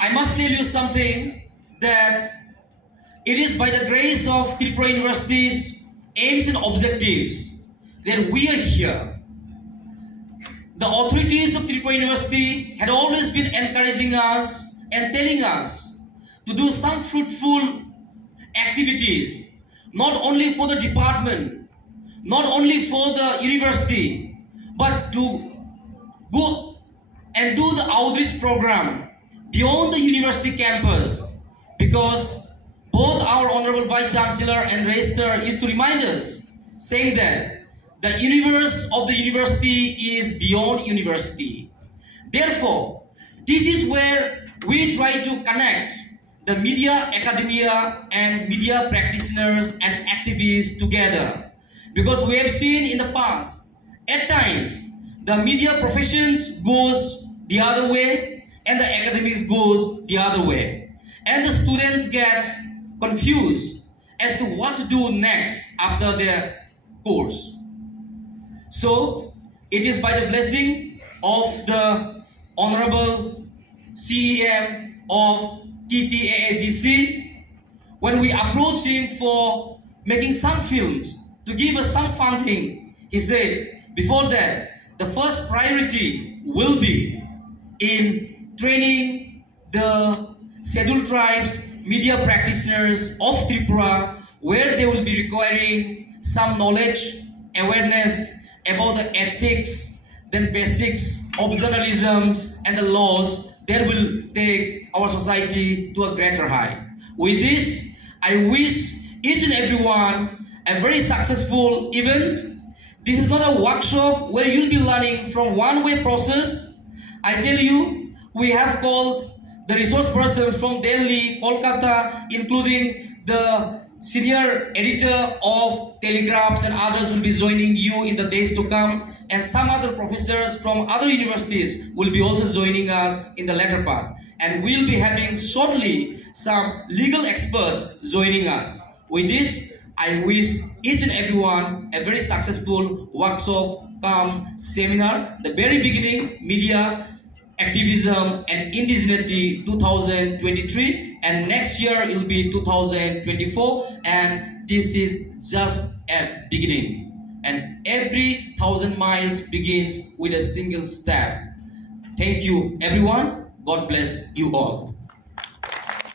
I must tell you something, that it is by the grace of Tripura University's aims and objectives that we are here. The authorities of Tripura University had always been encouraging us and telling us to do some fruitful activities, not only for the department, not only for the university, but to go and do the outreach program beyond the university campus, because both our Honorable Vice Chancellor and Registrar is to remind us, saying that the universe of the university is beyond university. Therefore, this is where we try to connect the media academia and media practitioners and activists together. Because we have seen in the past, at times, the media professions goes the other way and the academics goes the other way. And the students get confused as to what to do next after their course. So, it is by the blessing of the Honorable CEM of TTAADC, when we approached him for making some films to give us some funding, he said, before that, the first priority will be in training the scheduled tribes, media practitioners of Tripura, where they will be requiring some knowledge, awareness about the ethics, then basics of journalism and the laws that will take our society to a greater height. With this, I wish each and everyone a very successful event. This is not a workshop where you'll be learning from one-way process. I tell you, we have called the resource persons from Delhi, Kolkata, including the senior editor of Telegraphs, and others will be joining you in the days to come, and some other professors from other universities will be also joining us in the latter part, and we'll be having shortly some legal experts joining us. With this, I wish each and everyone a very successful workshop cum seminar, the very beginning, media activism and indigeneity 2023, and next year it will be 2024, and this is just a beginning, and every 1,000 miles begins with a single step. Thank you everyone. God bless you all.